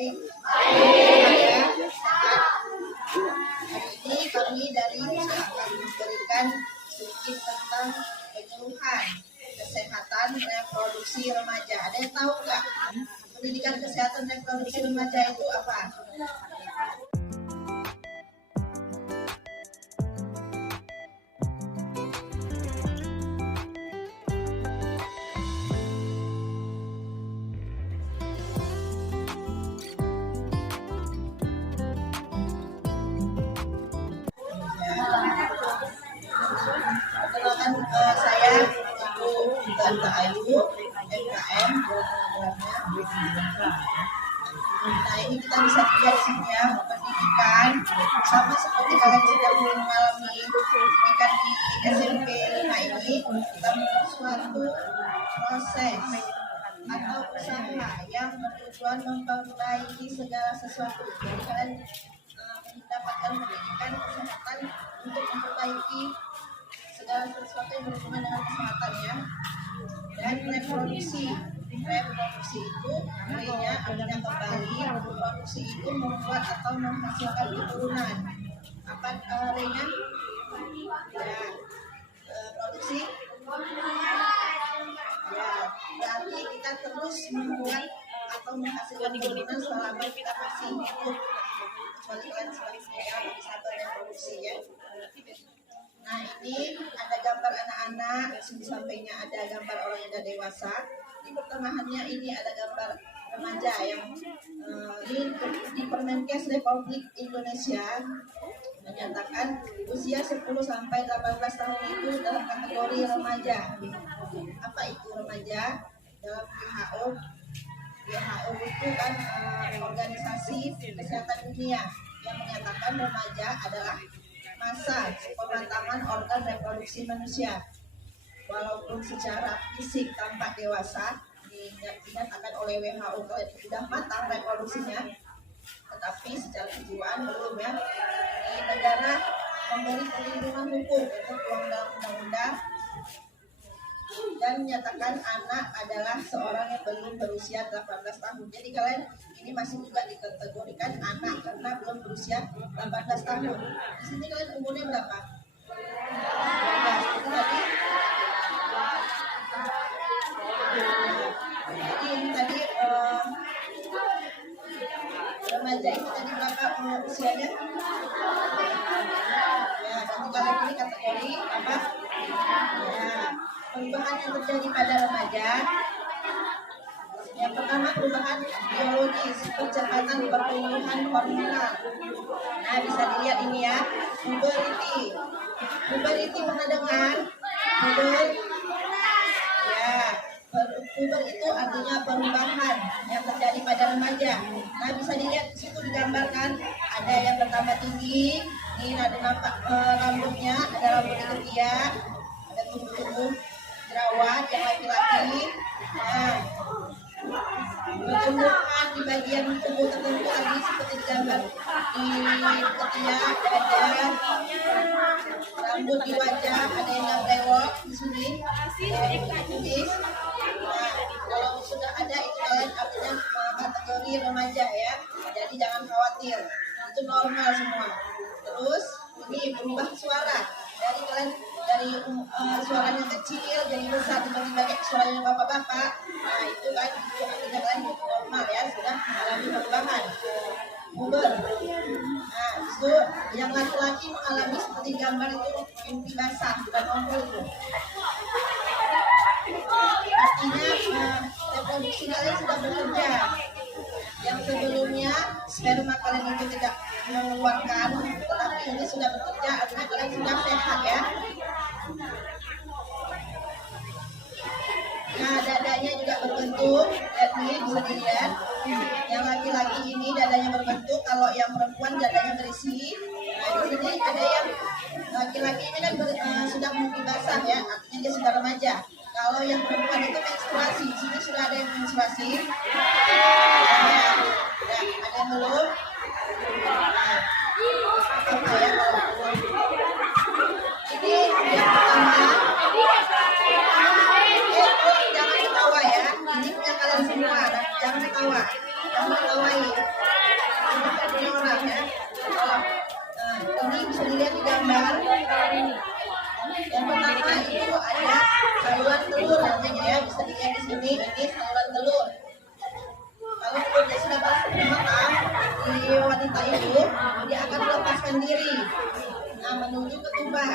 baik. Ya, sehat. Hari ini kami dari akan memberikan sedikit tentang penyuluhan kesehatan reproduksi remaja. Ada yang tahu nggak? Pendidikan kesehatan reproduksi remaja itu apa? Perkenalkan saya itu Tante Ayu, MKM. Nah, ini kita bisa lihat di sini ya, pendidikan sama seperti kalian sudah mengalami pendidikan di SMP 5 ini, kita suatu proses atau usaha yang bertujuan memperbaiki segala sesuatu. Jadi kalian mendapatkan pendidikan kesehatan untuk memperbaiki segala sesuatu yang berhubungan dengan kesehatan ya. Dan reproduksi itu artinya kembali, reproduksi itu membuat atau menghasilkan keturunan. Apa artinya? Ya, produksi. Ya, berarti kita terus membuat atau menghasilkan keturunan selama kita masih hidup. Kecuali kalian sebaliknya ya, bisa bereproduksi ya. Nah, ini ada gambar anak-anak, di sampingnya ada gambar orang yang sudah dewasa. Di pertengahannya ini ada gambar remaja yang di Permenkes Republik Indonesia menyatakan usia 10 sampai 18 tahun itu dalam kategori remaja. Apa itu remaja? Dalam WHO itu kan organisasi kesehatan dunia yang menyatakan remaja adalah masa pemataman organ reproduksi manusia. Walaupun secara fisik tampak dewasa, dinyatakan oleh WHO sudah matang reproduksinya, tetapi secara kejiwaan belum ya. Di negara memberi perlindungan hukum untuk undang-undang dan menyatakan anak adalah seorang yang belum berusia 18 tahun. Jadi kalian ini masih juga dikategorikan anak karena belum berusia 18 tahun. Di sini kalian umurnya berapa? 12. Itu tadi. Jadi ini tadi remaja itu tadi berapa usianya? Ya, nanti kalian ini kategori apa? Ya, perubahan yang terjadi pada remaja. Yang pertama, perubahan biologis, percepatan pertumbuhan hormonal. Nah, bisa dilihat ini ya, puberty. Puberty pernah dengar? Ya, puber itu artinya perubahan yang terjadi pada remaja. Nah, bisa dilihat di situ digambarkan ada yang bertambah tinggi. Ini ada nampak rambutnya, ada rambut yang ketiak, ada tubuh jerawat yang laki-laki. Nah, pertumbuhan di bagian tubuh tertentu tadi seperti digambar di ketiak, dada, rambut di wajah, ada yang brewok di sini, kumis. Nah, kalau sudah ada itu kalian artinya kategori remaja ya. Jadi jangan khawatir, itu normal semua. Terus ini berubah suara dari kalian dari suaranya kecil jadi besar tiba-tiba kayak suaranya bapak-bapak. Nah, itu kan itu artinya kalian normal ya, sudah mengalami perubahan puber. Nah, itu yang laki-laki mengalami seperti gambar itu mimpi basah dan ongkol itu. Artinya reproduksi kalian sudah bekerja. Yang sebelumnya sperma kalian itu tidak mengeluarkan, tetapi ini sudah bekerja, artinya kalian sudah sehat ya. Nah, dadanya juga berbentuk, ini bisa dilihat. Yang laki-laki ini dadanya berbentuk, kalau yang perempuan dadanya berisi. Nah, di sini ada yang laki-laki ini kan sudah mimpi basah ya, artinya dia sudah remaja. Kalau yang perempuan itu menstruasi, di sini sudah ada yang menstruasi. Nah, ada yang belum. Nah, apa ya kalau belum? Ini yang pertama. Jangan ketawa ya. Ini punya kalian semua. Jangan ketawa. mengawai ini orang ya. Ini bisa dilihat di gambar. Yang pertama itu ada saluran telur namanya ya, bisa dilihat di sini. Ini saluran telur. Kalau telurnya sudah matang di wanita itu, dia akan melepaskan diri. Nah, menuju ke tuba,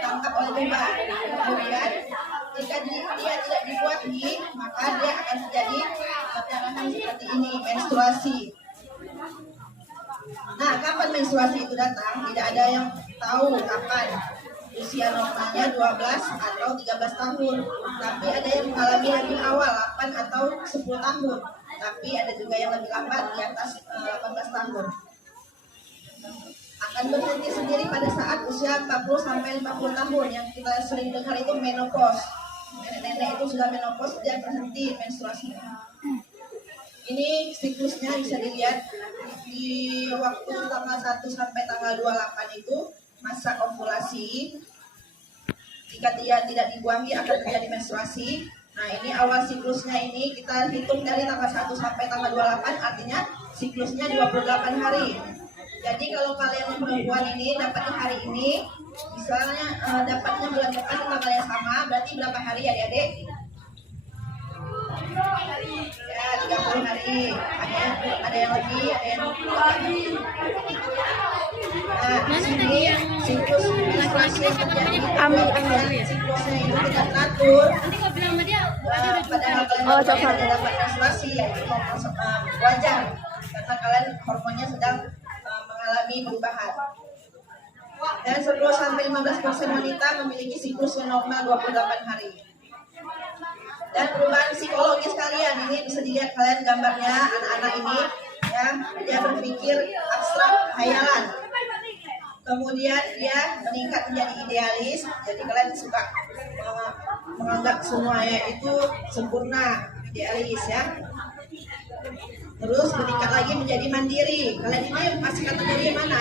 tangkap oleh tuba. Kemudian jika dia tidak dibuahi, maka dia akan terjadi perdarahan seperti ini, menstruasi. Nah, kapan menstruasi itu datang? Tidak ada yang tahu kapan. Usia normalnya 12 atau 13 tahun. Tapi ada yang mengalami lebih awal, 8 atau 10 tahun. Tapi ada juga yang lebih lambat, di atas 18 tahun. Akan berhenti sendiri pada saat usia 40 sampai 50 tahun. Yang kita sering dengar itu menopause. Nenek-nenek itu sudah menopause, dia berhenti menstruasinya. Ini siklusnya bisa dilihat di waktu tanggal 1 sampai tanggal 28 itu masa ovulasi. Jika dia tidak dibuahi akan terjadi menstruasi. Nah, ini awal siklusnya, ini kita hitung dari tanggal 1 sampai tanggal 28, artinya siklusnya 28 hari. Jadi kalau kalian yang perempuan ini dapat di hari ini, misalnya dapatnya bulan depan di tanggal yang sama, berarti berapa hari ya adik-adik? Ya, 30 hari. Ada yang lebih, ada yang lebih. Nah, di sini siklus menstruasi yang terjadi siklusnya itu tidak teratur. Padahal kalian tidak dapat menstruasi, yaitu wajar karena kalian hormonnya sedang mengalami perubahan. Dan 10 sampai 15% wanita memiliki siklus yang normal 28 hari. Dan perubahan psikologis kalian ini bisa dilihat kalian gambarnya, anak-anak ini ya, dia berpikir abstrak, khayalan. Kemudian dia meningkat menjadi idealis, jadi kalian suka menganggap semuanya itu sempurna, idealis ya. Terus meningkat lagi menjadi mandiri. Kalian ini masih kategori mana?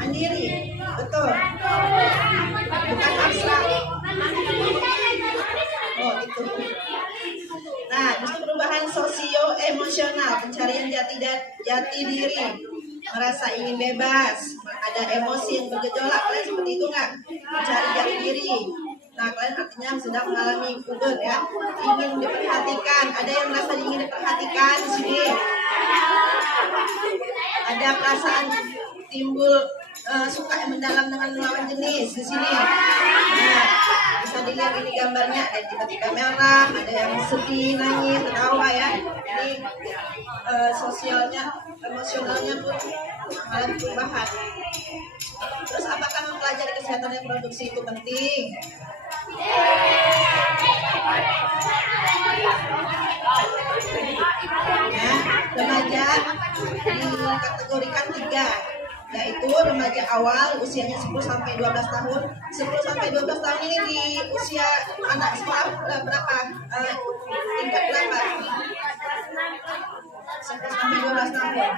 Mandiri, betul. Bukan abstrak. Oh itu. Nah, justru perubahan sosio-emosional, pencarian jati diri, merasa ingin bebas, ada emosi yang bergejolak, kalian seperti itu nggak? Mencari jati diri. Nah, kalian artinya sedang mengalami puber ya, ingin diperhatikan. Ada yang merasa ingin diperhatikan di sini. Ada perasaan timbul suka yang mendalam dengan lawan jenis di sini. Nah, bisa dilihat ini gambarnya, ada tiba-tiba merah, ada yang sedih, nangis, ketawa ya. Ini sosialnya, emosionalnya pun mengalami perubahan. Terus apakah mempelajari kesehatan reproduksi itu penting? Ya, remaja dikategorikan 3, yaitu remaja awal usianya 10 sampai 12 tahun. 10 sampai 12 tahun ini di usia anak sekolah berapa? Tingkat berapa? 10 sampai 12 tahun.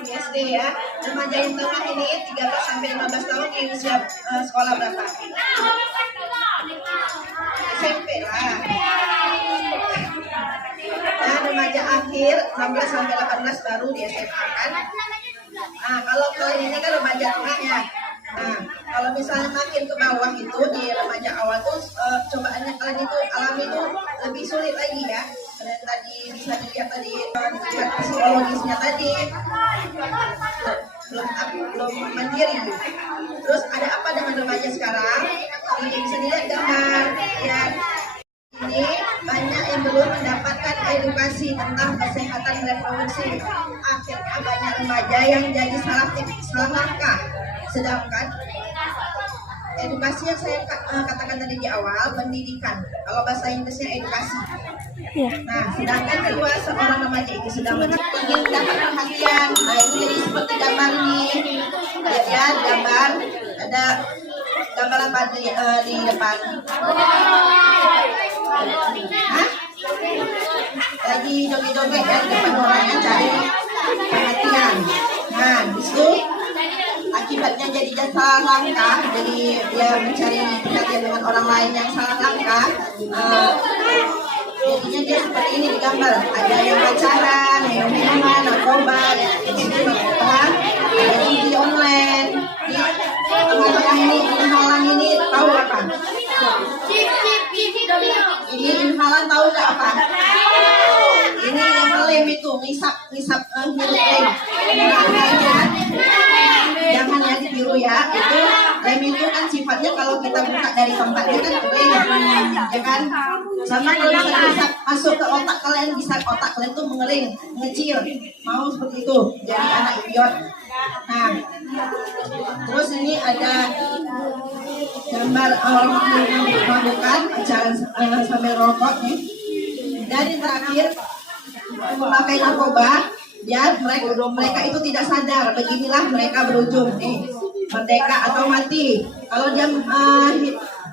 SD ya. Remaja yang tengah ini 13 sampai 15 tahun di usia sekolah berapa? SMP lah. Nah, remaja akhir 16 sampai 18 baru di SMA kan. Nah, kalau kalian ini kan remaja tengahnya. Nah, kalau misalnya makin ke bawah itu di remaja awal tuh cobaannya kalian itu alami itu lebih sulit lagi ya. Kalian tadi bisa dilihat tadi psikologisnya tadi belum mandiri. Terus ada apa dengan remaja sekarang? Ini bisa dilihat gambar ya. Ini banyak yang belum mendapatkan edukasi tentang kesehatan reproduksi. Akhirnya banyak remaja yang jadi salah langkah. Sedangkan edukasi yang saya katakan tadi di awal, pendidikan. Kalau bahasa Inggrisnya edukasi. Nah, sedangkan kedua seorang remaja itu sedang ingin dapat perhatian. Nah, ini jadi seperti gambar ini. Ya, gambar ada gambar apa di depan? Hah? Lagi joget-joget ya di depan orangnya cari perhatian. Nah, disitu akibatnya jadi salah langkah, jadi dia mencari perhatian dengan orang lain yang salah langkah. Jadinya dia seperti ini digambar. Ada yang pacaran, yang minuman, narkoba, ini melakukan, ada judi online. Tengah-tengah ini inhalan ini tahu apa? Ini inhalan tahu nggak apa? Ini yang lem itu, ngisap hirup lem. Jangan ya ditiru ya. Itu lem itu kan sifatnya kalau kita buka dari tempatnya kan kering, ya kan? Sama kalau bisa masuk ke otak kalian, bisa otak kalian tuh mengering, mengecil. Mau seperti itu, jadi anak idiot. Nah, terus ini ada gambar orang melakukan acara sambil rokok nih. Dan yang terakhir memakai narkoba, ya mereka itu tidak sadar. Beginilah mereka berujung nih, merdeka atau mati. Kalau dia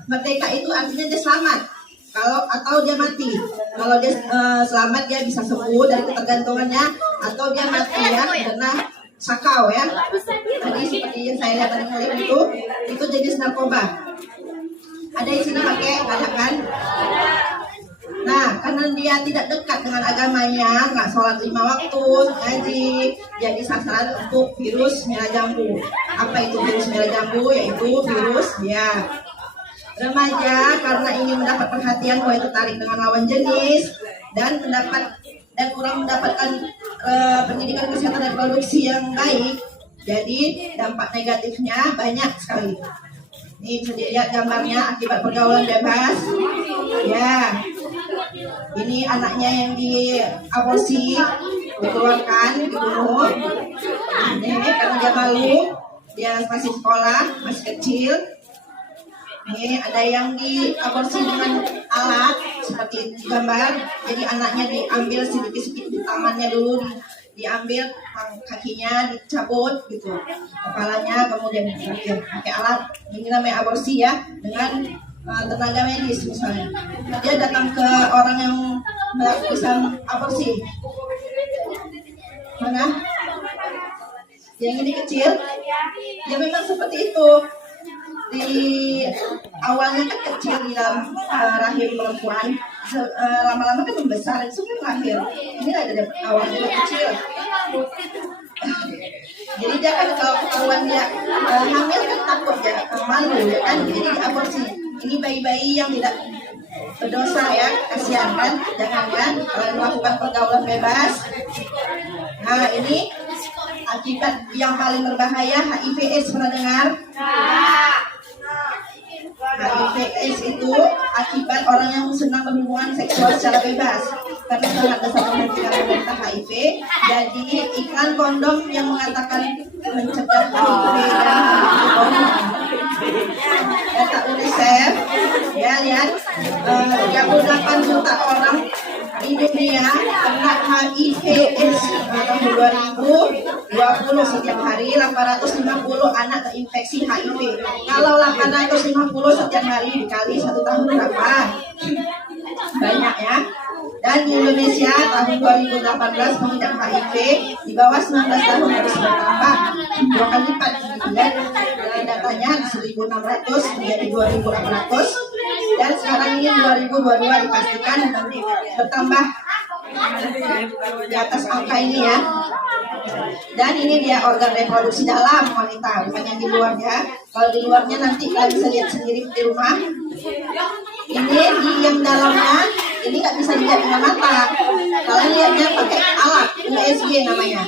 merdeka itu artinya dia selamat. Atau dia mati. Kalau dia selamat dia bisa sembuh dari ketergantungannya, atau dia mati ya karena sakau ya. Tadi seperti yang saya lihat tadi itu jenis narkoba. Ada di sini pakai ada kan? Nah, karena dia tidak dekat dengan agamanya, nggak sholat 5 waktu, ngaji, jadi sasaran untuk virus merah jambu. Apa itu virus merah jambu? Yaitu virus ya remaja karena ingin mendapat perhatian, mulai tertarik dengan lawan jenis dan kurang mendapatkan pendidikan kesehatan reproduksi yang baik. Jadi dampak negatifnya banyak sekali. Ini bisa dilihat gambarnya akibat pergaulan bebas. Ya, ini anaknya yang diaborsi, dikeluarkan, dibunuh. Ini karena dia malu, dia masih sekolah, masih kecil. Ini ada yang diaborsi dengan alat seperti gambar. Jadi anaknya diambil sedikit-sedikit di tangannya dulu, diambil kakinya, dicabut gitu, kepalanya, kemudian pakai alat. Ini namanya aborsi ya, dengan tenaga medis misalnya. Dia datang ke orang yang melakukan aborsi. Mana? Yang ini kecil, ya memang seperti itu. Di awalnya kan kecil di dalam rahim perempuan, lama-lama kan membesar, itu kan lahir. Ini ada awalnya kecil. Jadi dia kan kalau ketahuan dia hamil kan takut ya, malu ya kan, jadi aborsi. Ini bayi-bayi yang tidak berdosa ya, kasihan kan, jangan kan kalau melakukan pergaulan bebas. Nah ini akibat yang paling berbahaya HIV/AIDS, pernah dengar? HIV/AIDS itu akibat orang yang senang berhubungan seksual secara bebas. Karena sangat besar kemungkinan menderita HIV, jadi iklan kondom yang mengatakan mencegah HIV dan data UNICEF ya lihat 38 juta orang di dunia kena HIV/AIDS tahun 2020. Setiap hari 850 anak terinfeksi HIV. Kalau 850 setiap hari dikali 1 tahun berapa? Banyak ya. Dan di Indonesia tahun 2018 pengidap HIV di bawah 19 tahun harus bertambah 2 kali lipat, dan datanya 1.600 menjadi 2.800, dan sekarang ini 2022 dipastikan bertambah di atas angka ini ya. Dan ini dia organ reproduksi dalam wanita, bukan yang di luarnya. Kalau di luarnya nanti kalian bisa lihat sendiri di rumah. Ini di yang dalamnya ini nggak bisa dilihat dengan mata. Kalian lihatnya pakai alat USG namanya.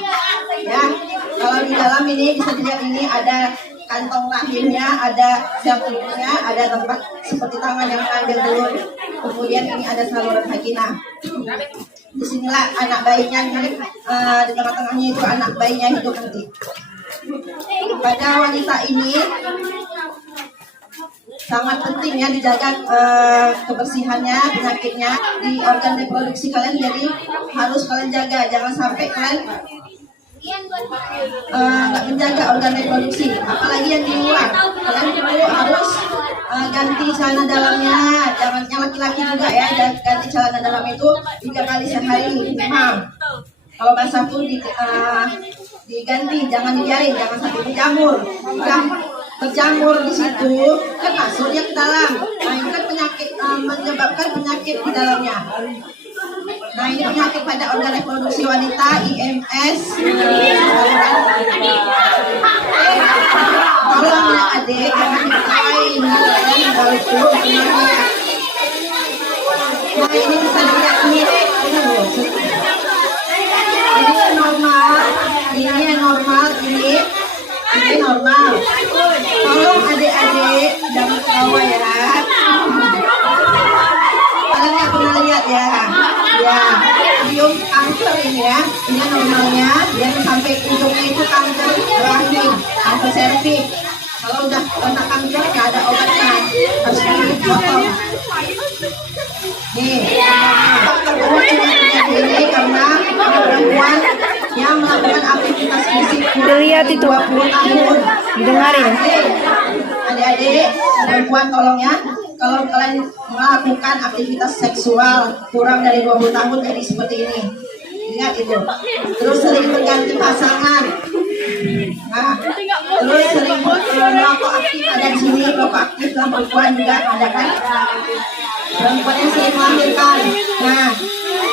Ya, kalau di dalam ini bisa dilihat, ini ada kantong rahimnya, ada sel tubuhnya, ada tempat seperti tangan yang mengambil telur. Kemudian ini ada saluran vagina. Disinilah anak bayinya, di tengah-tengahnya itu anak bayinya hidup nanti. Pada wanita ini sangat penting ya dijaga kebersihannya, penyakitnya di organ reproduksi kalian. Jadi harus kalian jaga, jangan sampai kalian nggak menjaga organ reproduksi, apalagi yang di luar. Kalian perlu harus ganti celana dalamnya, jangan yang laki-laki juga ya, ganti celana dalam itu 3 kali sehari minimal. Kalau basah tuh diganti, jangan dibiarin, jangan sampai berjamur. Udah berjamur di situ kan masuknya ke dalam. Nah ini kan penyakit, menyebabkan penyakit penyakit di dalamnya. Nah, ini penyakit pada organ reproduksi wanita, IMS. Tolong ya adik, jangan diketawain walaupun sebenarnya. Nah, ini bisa dilihat ini normal, ini normal, ini normal. Tolong adik-adik jangan ketawa ya. Kalian nggak pernah lihat ya? Ya, biom kanker ini ya, ini normalnya, yang sampai ujungnya itu kanker rahim, kanker serviks. Kalau udah kena kanker nggak ada obatnya, harus dipotong. Nih, ini karena perempuan yang melakukan aktivitas fisik Lihat itu 20 tahun. didengarin. Adik-adik, perempuan tolong ya, kalau kalian melakukan aktivitas seksual kurang dari 20 tahun jadi seperti ini. Ingat itu. Terus sering berganti pasangan. Nah, terus sering merokok aktif, ada di sini rokok aktif dalam perempuan juga ada kan? Perempuan yang sering melahirkan. Nah,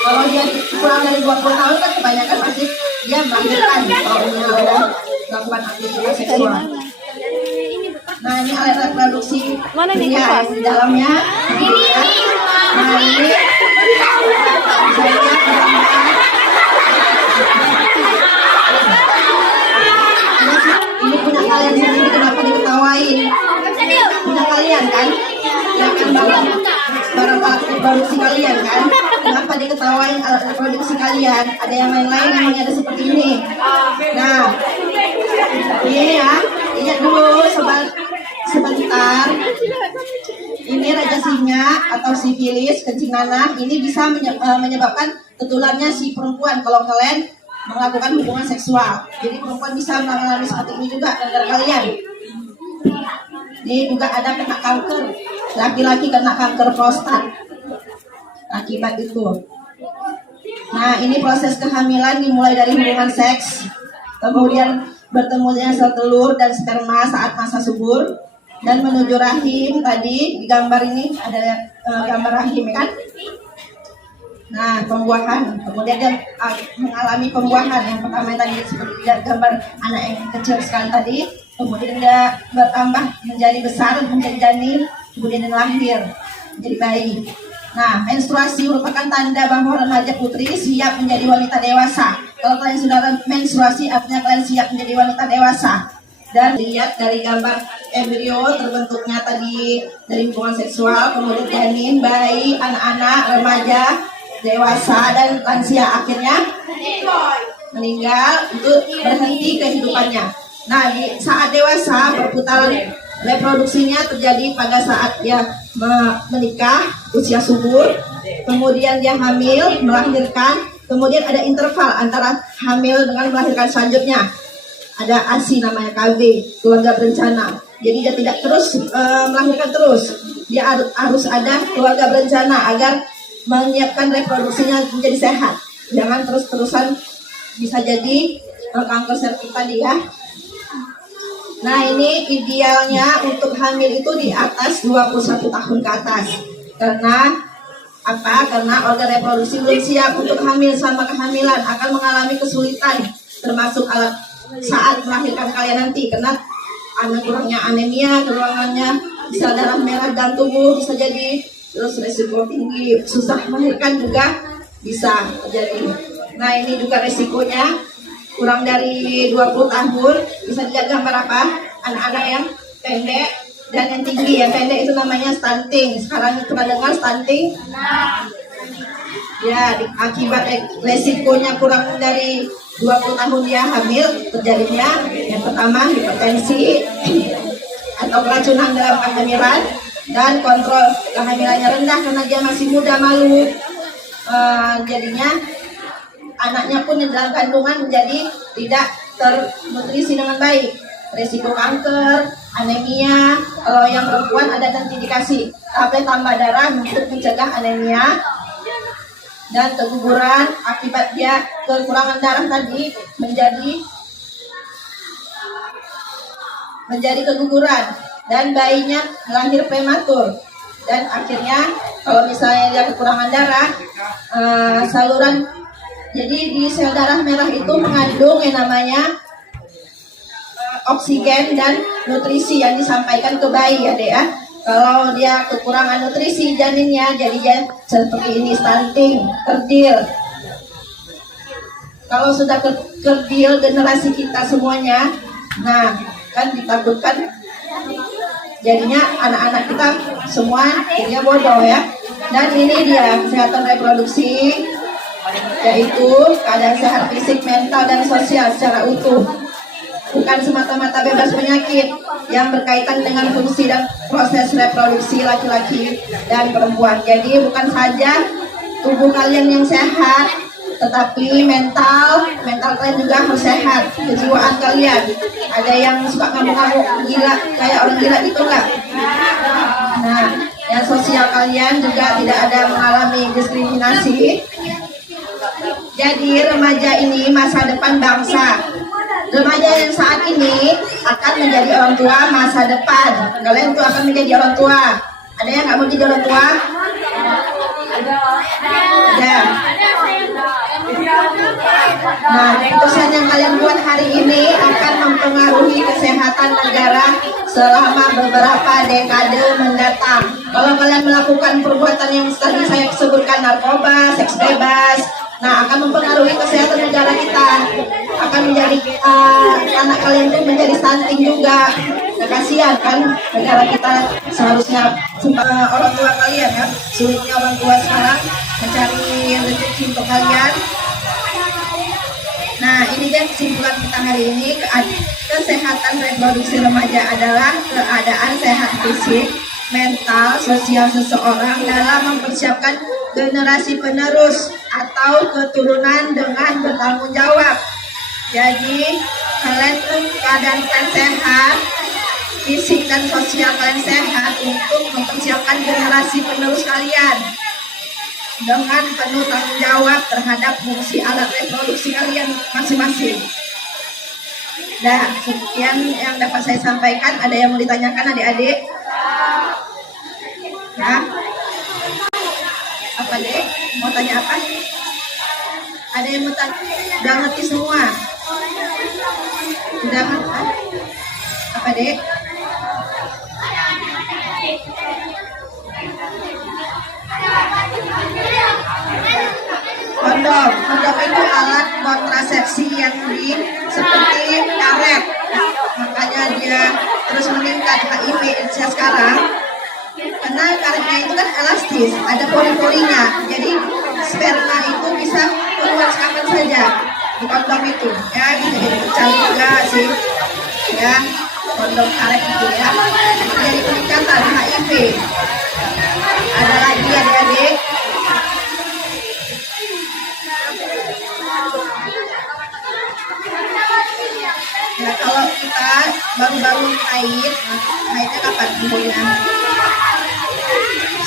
kalau dia kurang dari 20 tahun kan kebanyakan pasti dia melahirkan kalau dia udah melakukan aktivitas seksual. Nah, ini alat reproduksi Mana nih pria kipas? di dalamnya. Nah, ini saya lihat di dalamnya. Ini punya kalian sendiri, kenapa diketawain? Punya kalian kan? Ya kan barang alat reproduksi kalian kan? Kenapa diketawain alat reproduksi kalian? Ada yang lain-lain namanya ada seperti ini. Nah, ini ya, ingat dulu sebentar. Ini raja singa atau sifilis, kencing nanah, ini bisa menyebabkan tertularnya si perempuan kalau kalian melakukan hubungan seksual. Jadi perempuan bisa mengalami seperti ini juga gara-gara kalian. Ini juga ada kena kanker, laki-laki kena kanker prostat akibat itu. Nah, ini proses kehamilan dimulai dari hubungan seks, kemudian bertemunya sel telur dan sperma saat masa subur, dan menuju rahim. Tadi di gambar ini ada gambar rahim kan? Nah, pembuahan, kemudian dia mengalami pembuahan. Yang pertama tadi seperti lihat gambar anak yang kecil sekali tadi, kemudian dia bertambah menjadi besar, menjadi janin, kemudian dia lahir menjadi bayi. Nah, menstruasi merupakan tanda bahwa remaja putri siap menjadi wanita dewasa. Kalau kalian sudah menstruasi, artinya kalian siap menjadi wanita dewasa. Dan lihat dari gambar embrio terbentuknya tadi dari hubungan seksual, kemudian janin, bayi, anak-anak, remaja, dewasa, dan lansia akhirnya meninggal untuk berhenti kehidupannya. Nah, di saat dewasa perputaran reproduksinya terjadi pada saat dia menikah, usia subur, kemudian dia hamil, melahirkan, kemudian ada interval antara hamil dengan melahirkan selanjutnya. Ada ASI namanya KV, keluarga berencana. Jadi dia tidak terus melahirkan terus. Dia harus ada keluarga berencana agar menyiapkan reproduksinya menjadi sehat. Jangan terus-terusan bisa jadi kanker serviks tadi ya. Nah, ini idealnya untuk hamil itu di atas 21 tahun ke atas. Karena apa? Karena organ reproduksi belum siap untuk hamil. Selama kehamilan akan mengalami kesulitan, termasuk saat melahirkan kalian nanti. Karena kurangnya anemia, kekurangannya bisa darah merah dan tubuh bisa jadi, terus resiko tinggi, susah melahirkan juga bisa terjadi. Nah, ini juga resikonya kurang dari 20 tahun. Bisa dilihat gambar apa? Anak-anak yang pendek dan yang tinggi. Yang pendek itu namanya stunting. Sekarang pernah dengar stunting? Ya, akibat resikonya kurang dari 20 tahun dia hamil, terjadinya yang pertama hipertensi atau keracunan dalam kehamilan, dan kontrol kehamilannya rendah karena dia masih muda, malu. Jadinya anaknya pun di dalam kandungan menjadi tidak ternutrisi dengan baik. Resiko kanker, anemia. Kalau yang perempuan ada nanti dikasih tablet tambah darah untuk mencegah anemia dan keguguran akibat dia kekurangan darah tadi menjadi keguguran dan bayinya lahir prematur. dan akhirnya kalau misalnya dia kekurangan darah, saluran, jadi di sel darah merah itu mengandung yang namanya oksigen dan nutrisi yang disampaikan ke bayi ya dek ya. Kalau dia kekurangan nutrisi janinnya, jadi dia seperti ini, stunting, kerdil. Kalau sudah kerdil generasi kita semuanya, nah kan ditakutkan jadinya anak-anak kita semua dia bodoh ya. Dan ini dia kesehatan reproduksi, yaitu keadaan sehat fisik, mental, dan sosial secara utuh. Bukan semata-mata bebas penyakit yang berkaitan dengan fungsi dan proses reproduksi laki-laki dan perempuan. Jadi bukan saja tubuh kalian yang sehat, tetapi mental kalian juga harus sehat, kejiwaan kalian. Ada yang suka ngamuk-ngamuk gila, kayak orang gila itu enggak? Nah, yang sosial kalian juga tidak ada mengalami diskriminasi. Jadi remaja ini masa depan bangsa. Remaja yang saat ini akan menjadi orang tua masa depan. Kalian tuh akan menjadi orang tua. Ada yang nggak mau jadi orang tua? Ada. Nah, keputusan yang kalian buat hari ini akan mempengaruhi kesehatan negara selama beberapa dekade mendatang. Kalau kalian melakukan perbuatan yang tadi saya sebutkan, narkoba, seks bebas, nah akan mempengaruhi kesehatan negara kita. Akan menjadi anak kalian itu menjadi stunting juga. Nah, kasihan kan negara kita, seharusnya orang tua kalian ya, sulitnya orang tua sekarang mencari rezeki untuk kalian. Nah, ini dia kesimpulan kita hari ini. Kesehatan reproduksi remaja adalah keadaan sehat fisik, mental, sosial seseorang dalam mempersiapkan generasi penerus atau keturunan dengan bertanggung jawab. Jadi, kalian tuh keadaan kalian sehat, fisik dan sosial kalian sehat untuk mempersiapkan generasi penerus kalian dengan penuh tanggung jawab terhadap fungsi alat reproduksi kalian masing-masing. Nah, sekian yang dapat saya sampaikan. Ada yang mau ditanyakan adik-adik? Nah, apa dek? Mau tanya apa? Ada yang mau tanya? Udah ngerti semua? Udah ngerti? Apa dek? Kondom itu alat kontrasepsi yang seperti karet, makanya dia terus meningkat HIV AIDS sekarang karena karetnya itu kan elastis, ada pori-porinya, jadi sperma itu bisa keluar kapan saja di kondom itu ya, gitu. Jadi pecah juga sih ya kondom karet itu ya, jadi peningkatan HIV. Ada lagi adik-adik? Ya, kalau kita baru-baru haidnya kapan umurnya?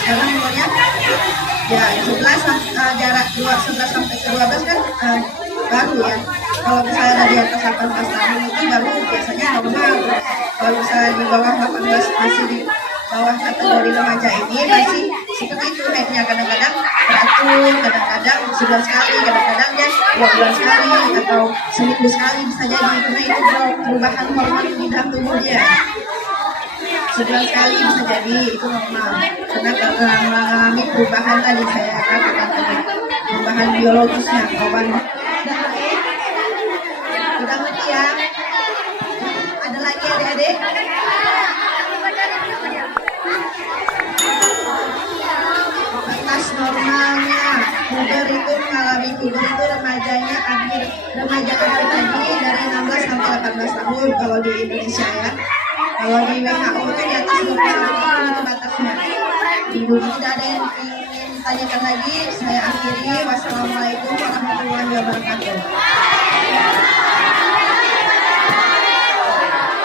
Sekarang umurnya ya 11 jarak 11 sampai ke 12 kan baru ya. Kalau misalnya dari atas 18 tahun itu baru biasanya normal. Kalau misalnya di bawah 18 masih di bawah kategori remaja ini masih seperti itu haidnya, kadang-kadang teratur, kadang-kadang sebulan sekali, kadang-kadang ya 2 bulan sekali atau seminggu sekali bisa jadi, karena itu perubahan hormon di dalam tubuh dia. Sebulan sekali bisa jadi, itu normal karena mengalami perubahan tadi saya katakan tadi, perubahan biologisnya, perubahan. Udah ngerti ya? Ada lagi adik-adik? Batas normalnya puber itu mengalami puber itu remajanya remaja akhir tadi dari 16 sampai 18 tahun kalau di Indonesia ya. Kalau di WHO itu di atas 21 tahun itu batasnya. Di dunia tidak ada yang ingin ditanyakan lagi. Saya akhiri. Wassalamualaikum warahmatullahi wabarakatuh.